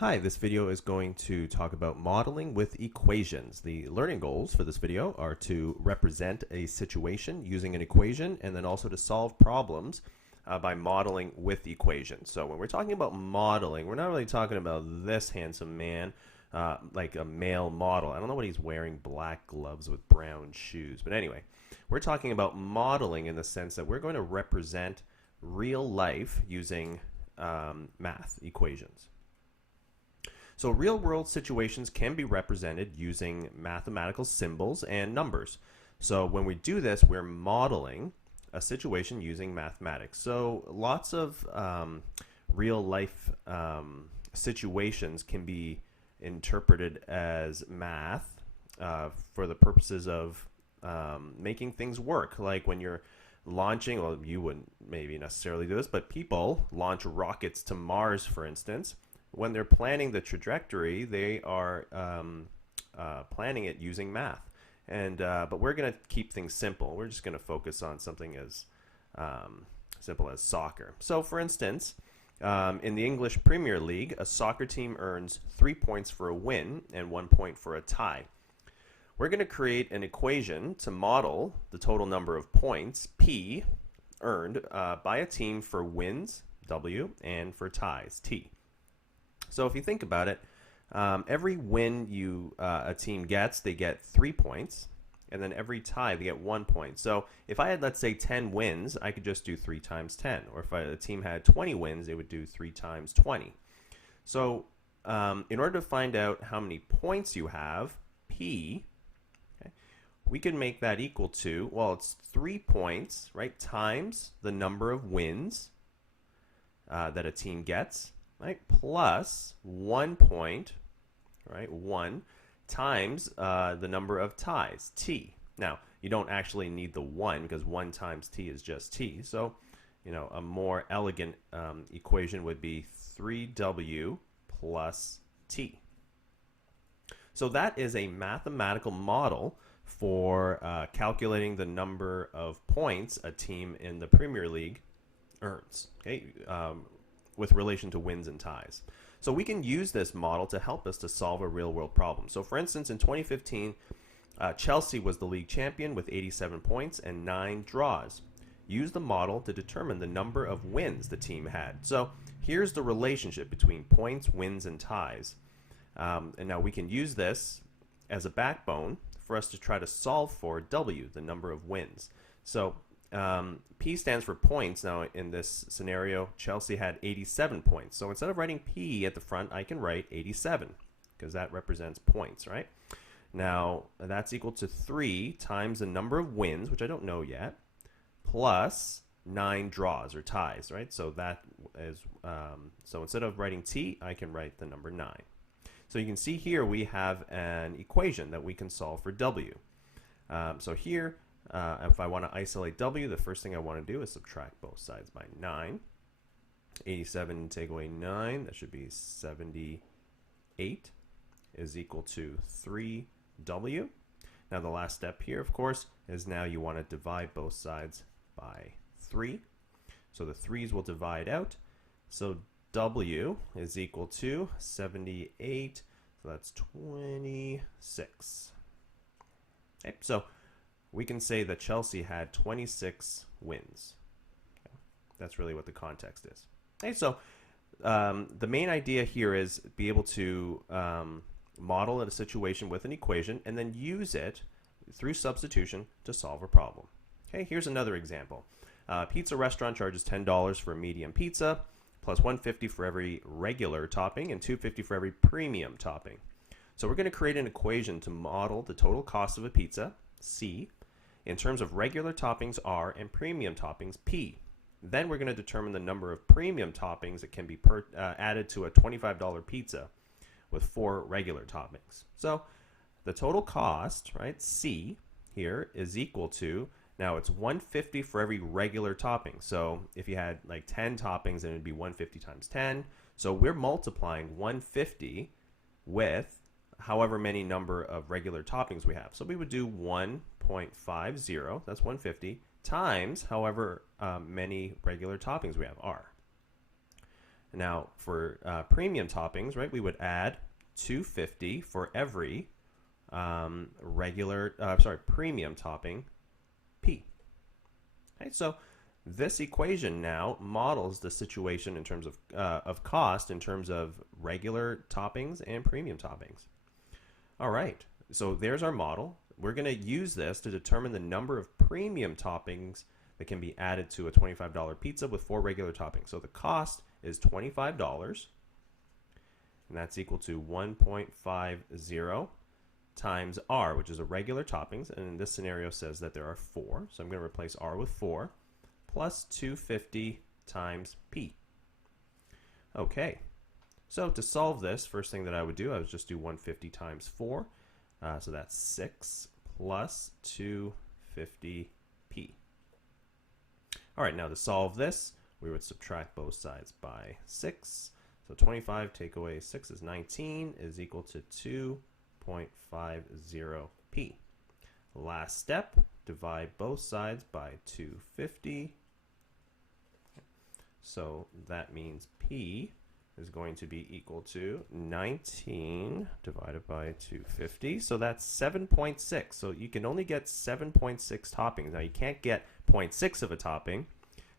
Hi, this video is going to talk about modeling with equations. The learning goals for this video are to represent a situation using an equation and then also to solve problems by modeling with equations. So when we're talking about modeling, we're not really talking about this handsome man like a male model. I don't know what he's wearing, black gloves with brown shoes. But anyway, we're talking about modeling in the sense that we're going to represent real life using math equations. So real-world situations can be represented using mathematical symbols and numbers. So when we do this, we're modeling a situation using mathematics. So lots of real-life situations can be interpreted as math for the purposes of making things work. Like when you're launching, well, you wouldn't maybe necessarily do this, but people launch rockets to Mars, for instance. When they're planning the trajectory, they are planning it using math. And but we're going to keep things simple. We're just going to focus on something as simple as soccer. So, for instance, in the English Premier League, a soccer team earns 3 points for a win and 1 point for a tie. We're going to create an equation to model the total number of points, P, earned by a team for wins, W, and for ties, T. So if you think about it, every win a team gets, they get 3 points, and then every tie they get 1 point. So if I had, let's say, 10 wins, I could just do 3 times 10. Or if a team had 20 wins, they would do 3 times 20. So in order to find out how many points you have, P, okay, we could make that equal to, well, it's 3 points, right, times the number of wins that a team gets, right, plus 1 point, right, 1 times the number of ties, T. Now, you don't actually need the 1 because 1 times T is just T. So, you know, a more elegant equation would be 3W plus T. So that is a mathematical model for calculating the number of points a team in the Premier League earns, okay, with relation to wins and ties. So we can use this model to help us to solve a real-world problem. So for instance, in 2015, Chelsea was the league champion with 87 points and 9 draws. Use the model to determine the number of wins the team had. So here's the relationship between points, wins, and ties. And now we can use this as a backbone for us to try to solve for W, the number of wins. So P stands for points. Now in this scenario, Chelsea had 87 points. So instead of writing P at the front, I can write 87 because that represents points, right? Now that's equal to 3 times the number of wins, which I don't know yet, plus 9 draws or ties, right? So that is, so instead of writing T, I can write the number 9. So you can see here we have an equation that we can solve for W. So here, if I want to isolate W, the first thing I want to do is subtract both sides by 9. 87 take away 9, that should be 78 is equal to 3W. Now the last step here, of course, is now you want to divide both sides by 3. So the 3's will divide out. So W is equal to 78, so that's 26. Okay, so we can say that Chelsea had 26 wins. Okay. That's really what the context is. Okay, so the main idea here is be able to model a situation with an equation and then use it through substitution to solve a problem. Okay, here's another example. Pizza restaurant charges $10 for a medium pizza, plus $1.50 for every regular topping and $2.50 for every premium topping. So we're going to create an equation to model the total cost of a pizza, C, in terms of regular toppings, R, and premium toppings, P. Then we're going to determine the number of premium toppings that can be added to a $25 pizza with 4 regular toppings. So the total cost, right, C here is equal to, now it's $1.50 for every regular topping. So if you had like 10 toppings, then it'd be $1.50 times 10. So we're multiplying $1.50 with however many number of regular toppings we have. So we would do 1.50, that's $1.50, times however many regular toppings we have, R. Now, for premium toppings, right, we would add 250 for every premium topping P. Okay, so this equation now models the situation in terms of cost in terms of regular toppings and premium toppings. All right, so there's our model. We're going to use this to determine the number of premium toppings that can be added to a $25 pizza with 4 regular toppings. So the cost is $25, and that's equal to 1.50 times R, which is a regular toppings, and in this scenario says that there are 4, so I'm going to replace R with 4, plus 250 times P. Okay, so to solve this, first thing that I would do, I would just do 150 times 4, so that's 6 plus 250P. All right, now to solve this, we would subtract both sides by 6. So 25 take away 6 is 19 is equal to 2.50P. Last step, divide both sides by 250. So that means P is going to be equal to 19 divided by 250. So that's 7.6. So you can only get 7.6 toppings. Now you can't get 0.6 of a topping.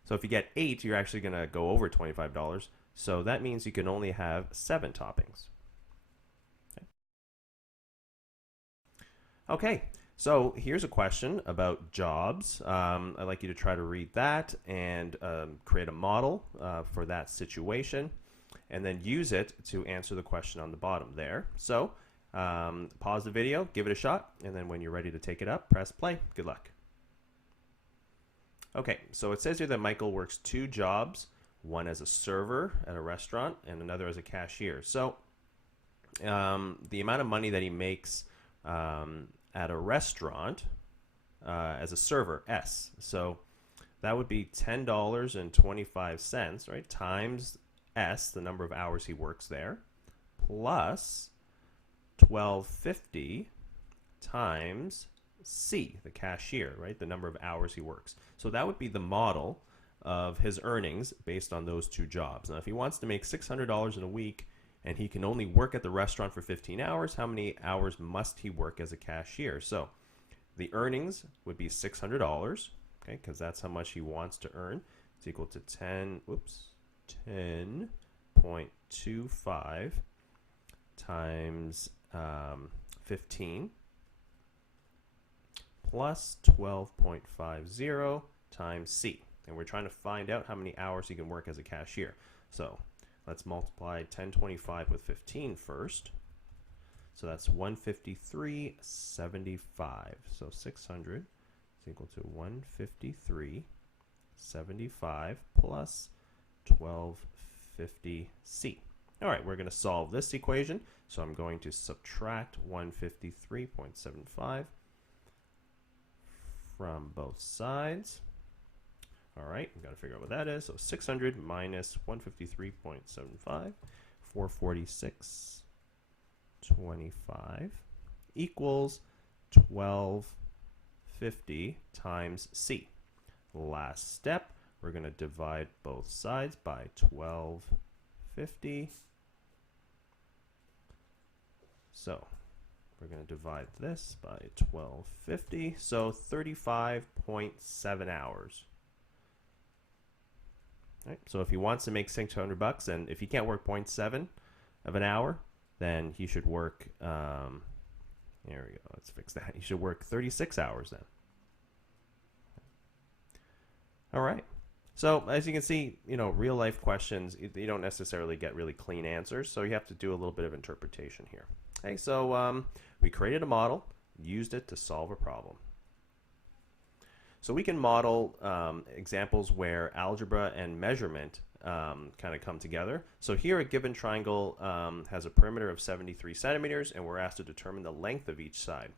So if you get 8, you're actually going to go over $25. So that means you can only have 7 toppings. Okay, so here's a question about jobs. I'd like you to try to read that and create a model for that situation, and then use it to answer the question on the bottom there. So pause the video, give it a shot, and then when you're ready to take it up, press play. Good luck. Okay, so it says here that Michael works 2 jobs, one as a server at a restaurant and another as a cashier. So the amount of money that he makes at a restaurant as a server, S. So that would be $10.25, right, times S, the number of hours he works there, plus $12.50 times C, the cashier, right, the number of hours he works. So that would be the model of his earnings based on those 2 jobs. Now, if he wants to make $600 in a week and he can only work at the restaurant for 15 hours, how many hours must he work as a cashier? So the earnings would be $600, okay, because that's how much he wants to earn. It's equal to 10.25 times 15 plus 12.50 times C. And we're trying to find out how many hours he can work as a cashier. So let's multiply 1025 with 15 first. So that's 153.75. So 600 is equal to 153.75 plus 1250C. All right, we're going to solve this equation. So I'm going to subtract 153.75 from both sides. All right, we've got to figure out what that is. So 600 minus 153.75, 446.25 equals 1250 times C. Last step, we're going to divide both sides by 1250. So we're going to divide this by 1250. So 35.7 hours. Right, so if he wants to make $600, and if he can't work 0.7 of an hour, then he should work, there we go, let's fix that. He should work 36 hours then. All right. So as you can see, you know, real life questions, you don't necessarily get really clean answers, so you have to do a little bit of interpretation here. Okay, so we created a model, used it to solve a problem. So we can model examples where algebra and measurement kind of come together. So here a given triangle has a perimeter of 73 centimeters, and we're asked to determine the length of each side.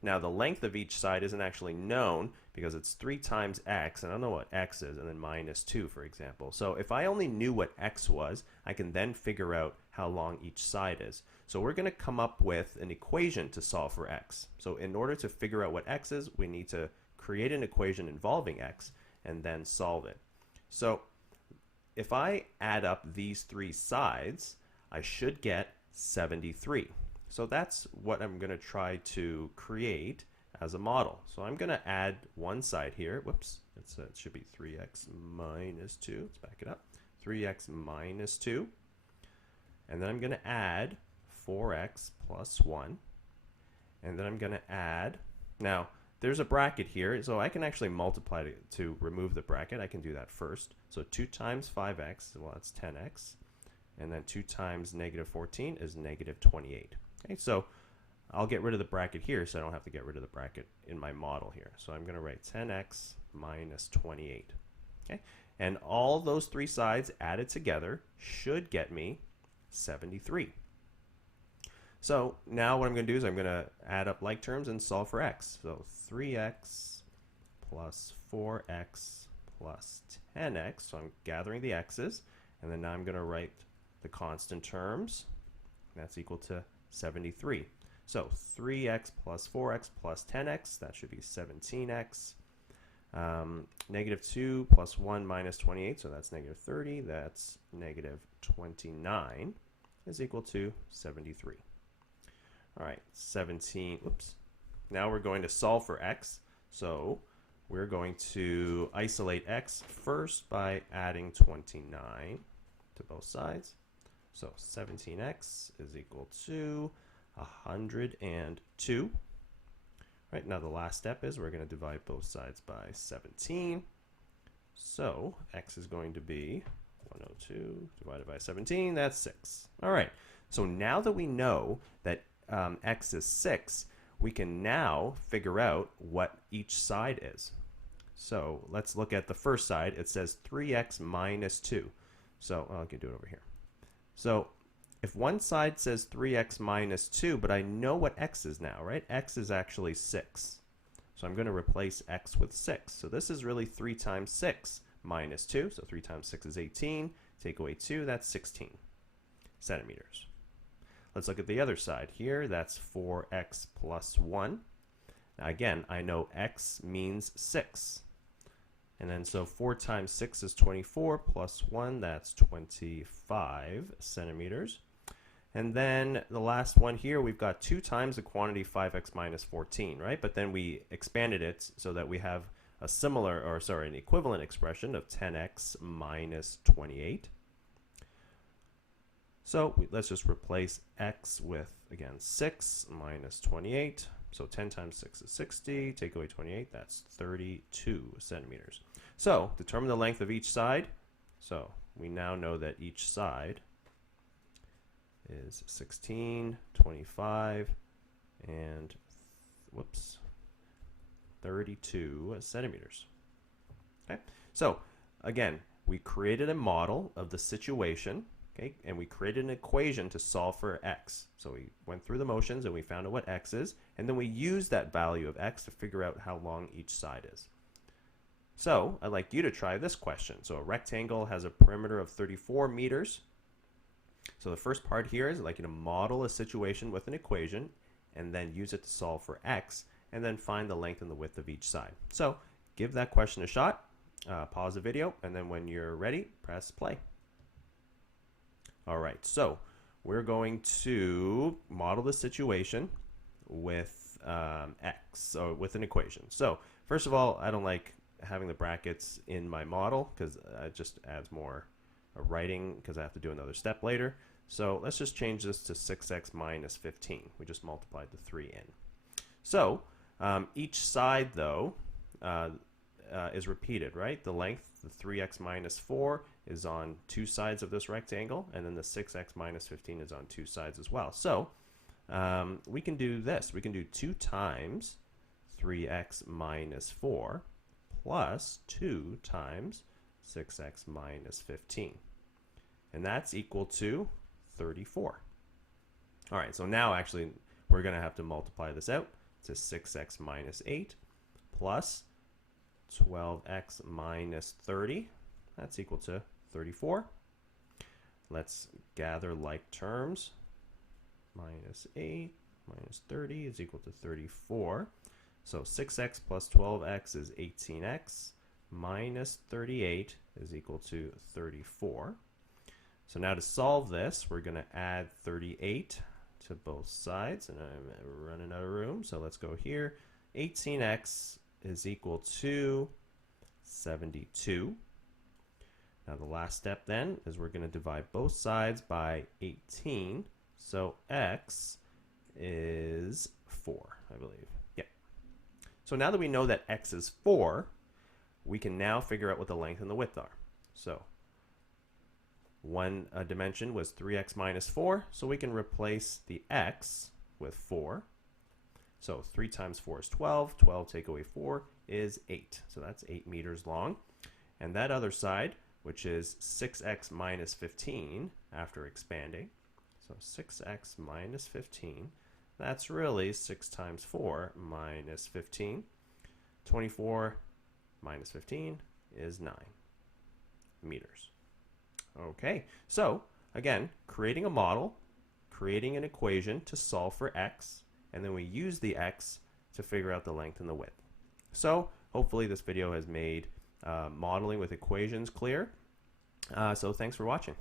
Now the length of each side isn't actually known because it's 3 times x, and I don't know what x is, and then minus 2, for example. So if I only knew what x was, I can then figure out how long each side is. So we're going to come up with an equation to solve for x. So in order to figure out what x is, we need to create an equation involving x and then solve it. So if I add up these three sides, I should get 73. So that's what I'm going to try to create as a model. So I'm going to add one side here. Whoops, it should be 3x minus 2. Let's back it up. 3x minus 2. And then I'm going to add 4x plus 1. And then I'm going to add, now there's a bracket here, so I can actually multiply to remove the bracket. I can do that first. So 2 times 5x, well, that's 10x. And then 2 times negative 14 is negative 28. Okay, so I'll get rid of the bracket here so I don't have to get rid of the bracket in my model here. So I'm going to write 10x minus 28. Okay, and all those three sides added together should get me 73. So now what I'm going to do is I'm going to add up like terms and solve for x. So 3x plus 4x plus 10x. So I'm gathering the x's, and then now I'm going to write the constant terms. That's equal to 73. So 3x plus 4x plus 10x, that should be 17x. Negative 2 plus 1 minus 28, so that's negative 30. That's negative 29 is equal to 73. All right, 17, oops. Now we're going to solve for x. So we're going to isolate x first by adding 29 to both sides. So 17x is equal to 102. Right, now the last step is we're going to divide both sides by 17. So x is going to be 102 divided by 17, that's 6. All right, so now that we know that x is 6, we can now figure out what each side is. So let's look at the first side. It says 3x minus 2. So I can do it over here. So if one side says 3x minus 2, but I know what x is now, right? X is actually 6. So I'm going to replace x with 6. So this is really 3 times 6 minus 2. So 3 times 6 is 18. Take away 2, that's 16 centimeters. Let's look at the other side here. That's 4x plus 1. Now again, I know x means 6. And then so 4 times 6 is 24 plus 1, that's 25 centimeters. And then the last one here, we've got 2 times the quantity 5x minus 14, right? But then we expanded it so that we have a similar, or sorry, an equivalent expression of 10x minus 28. So let's just replace x with, again, 6 minus 28. So 10 times 6 is 60. Take away 28, that's 32 centimeters. So determine the length of each side. So we now know that each side is 16, 25, and, whoops, 32 centimeters. Okay, so again, we created a model of the situation. Okay, and we created an equation to solve for x. So we went through the motions and we found out what x is, and then we used that value of x to figure out how long each side is. So I'd like you to try this question. So a rectangle has a perimeter of 34 meters. So the first part here is I'd like you to model a situation with an equation and then use it to solve for x, and then find the length and the width of each side. So give that question a shot, pause the video, and then when you're ready, press play. All right, so we're going to model the situation with x, or with an equation. So first of all, I don't like having the brackets in my model because it just adds more writing because I have to do another step later. So let's just change this to 6x minus 15. We just multiplied the 3 in. So each side, though, is repeated, right? The length, the 3x minus 4, is on 2 sides of this rectangle, and then the 6x minus 15 is on 2 sides as well. So we can do this. We can do 2 times 3x minus 4 plus 2 times 6x minus 15. And that's equal to 34. All right, so now actually we're going to have to multiply this out to 6x minus 8 plus 12x minus 30. That's equal to 34. Let's gather like terms. Minus 8 minus 30 is equal to 34. So 6x plus 12x is 18x minus 38 is equal to 34. So now to solve this, we're going to add 38 to both sides, and I'm running out of room, so let's go here. 18x is equal to 72. Now the last step then is we're going to divide both sides by 18. So x is 4, I believe. Yeah. So now that we know that x is 4, we can now figure out what the length and the width are. So one dimension was 3x minus 4, so we can replace the x with 4. So 3 times 4 is 12. 12 take away 4 is 8. So that's 8 meters long. And that other side, which is 6x minus 15 after expanding. So 6x minus 15, that's really 6 times 4 minus 15. 24 minus 15 is 9 meters. Okay, so again, creating a model, creating an equation to solve for x, and then we use the x to figure out the length and the width. So hopefully this video has made modeling with equations clear. So thanks for watching.